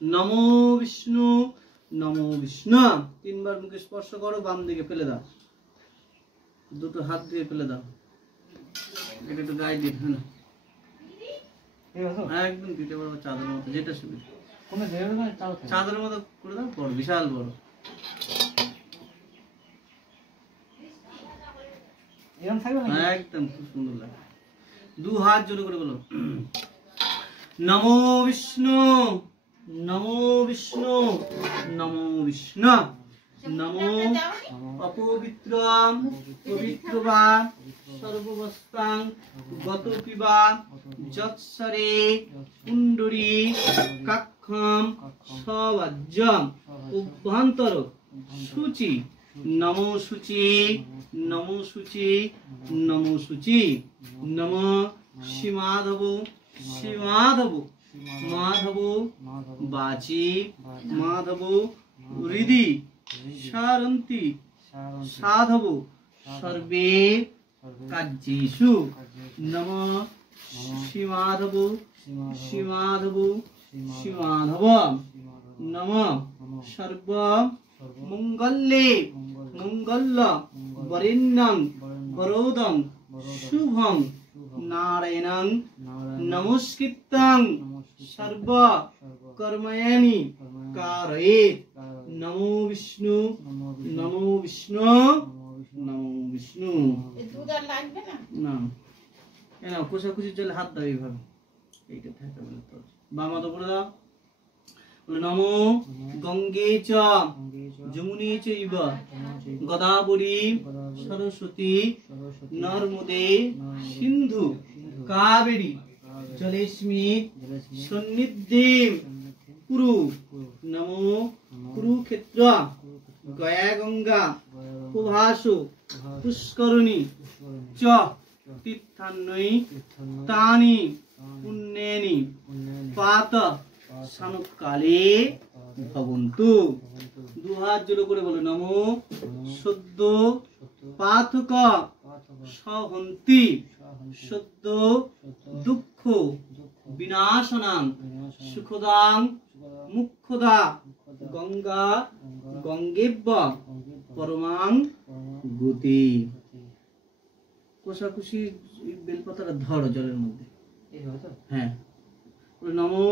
নমো বিষ্ণু নমো বিষ্ণু। তিনবার মুখে স্পর্শ করো, বাম দিকে ফেলে দাও, দুটো হাত দিয়ে ফেলে দাও। এটা একটু গায়ে দিয়ে না, একদম দিতে পারবো চাঁদের মতো, যেটা সুবিধা। চাঁদের মতো করে দাও, বড় বিশাল বড়। একদম খুব সুন্দর লাগে। দু হাত জোরে করে বলো, নমো বিষ্ণু নমো বিষ্ণু নমো বিষ্ণু। নমো অপবিত্র পবিত্র বা সর্ববস্তাং গতপি বা যৎসরে কুণ্ডরী কাক্ষম সবাজ্যম অভ্যন্তর শুচি। নমো শুচি নমো শুচি নমো শুচি। নমো শ্রীমাধব শ্রীমাধব মাধব বাচি মাধব হৃদি সারন্তি সাধব সর্বে কার্যেষু। নমঃ শ্রীমাধব শ্রীমাধব শ্রীমাধব। নমঃ সর্ব মঙ্গলে মঙ্গল বরেণ্যং বরোদং শুভং নারায়ণং নমস্কৃত্যং সর্ব কর্ময়ানি কারয়েৎ। নমো বিষ্ণু নমো বিষ্ণু নমো বিষ্ণু। না না, কোষাকুষির জলে হাত দাও এইভাবে, এইটা থাকে বলে তো। বাম হাত উপরে দাও, বলে নমো গঙ্গে চ যমুনে চৈব গোদাবরী সরস্বতী নর্মদে সিন্ধু কাবেরী জলেস্মিন সন্নিধিম কুরু। নমো কুরুক্ষেত্র গয়া গঙ্গা প্রভাসু পুষ্করণী চ তীর্থান্যৈ তানি পুণ্যানি পাত সানুকালে ভবন্তু। দু হাত জোরে করে বলো, নমো সদ্য পাথক সহন্তি সদ্য দুঃখ বিনাশনাং সুখদাং মুখ্যদা গঙ্গা গঙ্গেব্য পরমাং গতি। কোষাকুষি বেলপাতাটা ধরো জলের মধ্যে, হ্যাঁ। নমো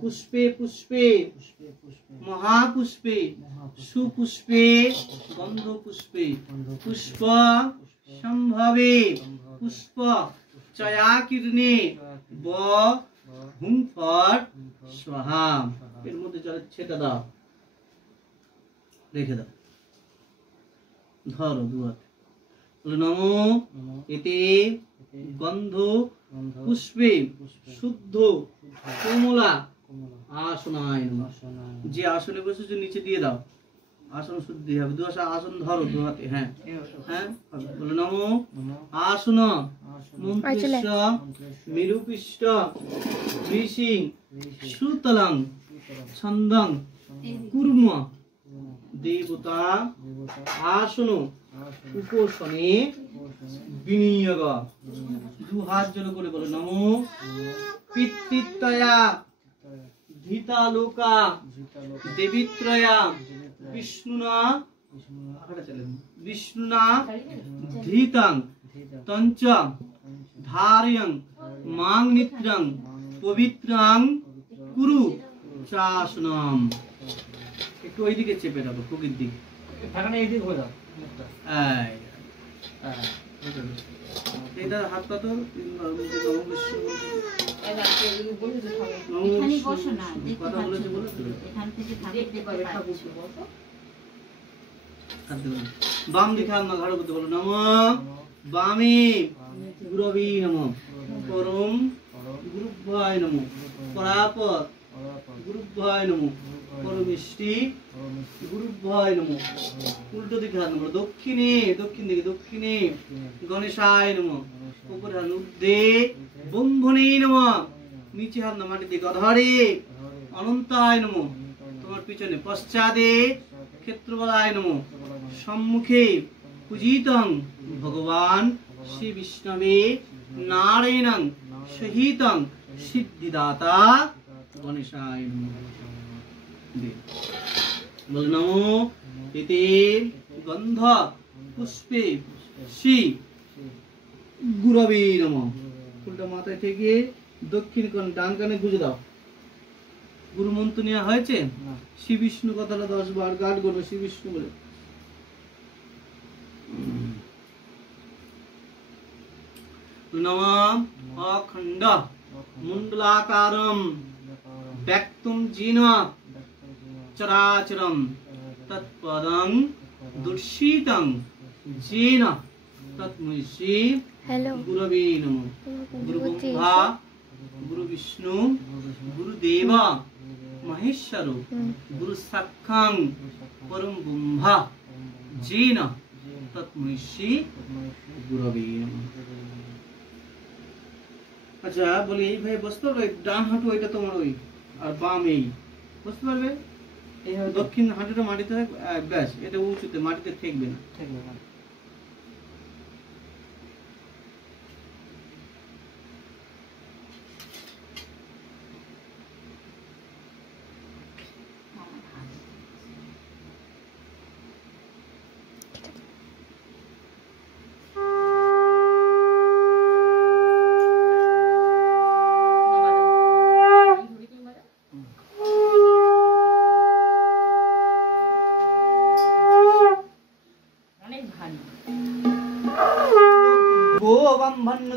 পুষ্পে পুষ্পে মহাপুষ্পে সুপুষ্পে গন্ধ পুষ্পে পুষ্প সম্ভবে পুষ্প চয়াকিরণে ব হুম ফট স্বাহা। এর মধ্যে জল ছেটা দাও, রেখে দাও, ধরো দু হাতে। নমো এতে গন্ধ পুষ্পে শুদ্ধ কোমলা আসনায় নমঃ। যে আসনে বসেছো নিচে দিয়ে দাও, আসন শুদ্ধি হবে। দু আসন ধরো দু হাতে, হ্যাঁ হ্যাঁ। বলো নমো আসন মন্ত্রেশ্ব মেরুপিষ্ট ঋষিং সুতলং ছন্দং কুর্ম দেবতা আসন উপসনে বিনিয়োগ। দু হাত জোর করে বলো, নমো পিতৃত্বয়া ধীতালোকা দেবিত্রয়া বিষ্ণুনা বিষ্ণুনা ধৃতং তঞ্চ ধারয়ং মাং নিত্রং পবিত্রং কুরু চাসনম। একটু ওইদিকে চেপে রাখো, কুকির দিকে, এইদিকে হয়ে যাও। এটা হাত পাতো, বাম দিকে হাত না ঘাড় করতে বলো। নম বামে গুরবী নমঃ পরম গুরুভ্যায় নমঃ পরাপর গুরুভ্যায় নমঃ পরমেষ্টি গুরুভ্যায় নমঃ। উল্টো দিকে হাত নমঃ দক্ষিণে দক্ষিণ দিকে দক্ষিণে গণেশায় নমঃ। উপরে হাত ঊর্ধ্বে ব্রহ্মণে নমঃ। নিচে হাত না মাটির দিকে অধরে অনন্তায় নমঃ। তোমার পিছনে পশ্চাদে ক্ষেত্রবলায় নমঃ। সম্মুখে পূজিতং ভগবান শ্রী বিষ্ণবে নারায়ণং সহিতং সিদ্ধিদাতা গণেশায় নমঃ। বলো নমো এতে গন্ধ পুষ্পে শ্রী গুরবে নমঃ। ফুলটা মাথায় থেকে দক্ষিণ কোণ ডান কানে গুঁজে দাও। গুরু মন্ত্র নেওয়া হয়েছে? শ্রী বিষ্ণু কথাটা 10 বার গান করবে শ্রী বিষ্ণু বলে। নমঃ অখণ্ড মুণ্ডলাকারম ব্যক্তুম জিন চরাচরম তৎপদং দুর্শিতং যেন তস্मै শ্রী গুরবে নমঃ। গুরু ব্রহ্মা গুরু বিষ্ণু গুরুদেব মহেশ্বর গুরু সাক্ষাৎ পরম ব্রহ্ম যেন তস্मै শ্রী গুরবে নমঃ। আচ্ছা বলি এইভাবে বসতে পারবে? ডান হাঁটু এটা তোমার ওই আর বাম এই বসতে পারবে? দক্ষিণ হাঁটুটা মাটিতে থাকবে, ব্যাস এটা উঁচুতে মাটিতে ঠেকবে না।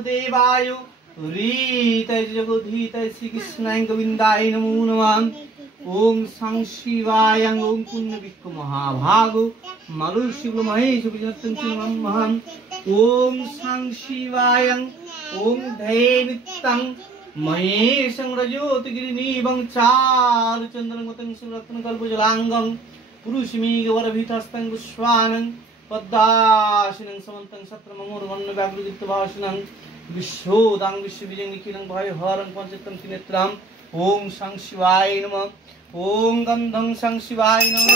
देवाय रीतय जगदीतय श्री कृष्णाय गोविंदाय नमो नमः। ओम सं शिवाय ओम पुण्य विक्क महाभागो मलु शिव महेश विजनतं नमः। ओम सं शिवाय ओम धैनितं महेशं रजोतगिरिनीवं चारु चन्द्रमतं सुरत्न कल्पजलांगं पुरुषमीगवरभितस्तं विश्वानं पद्मासनं समन्तं सत्रममूर्वन्न व्याघ्रदीप्तभाषणं विश्वोदां विश्वविजयं निखिलं भयहरं पंचतं त्रिनेत्रं। ओम सं शिवाय नमः। ओम गन्धं सं शिवाय नमः।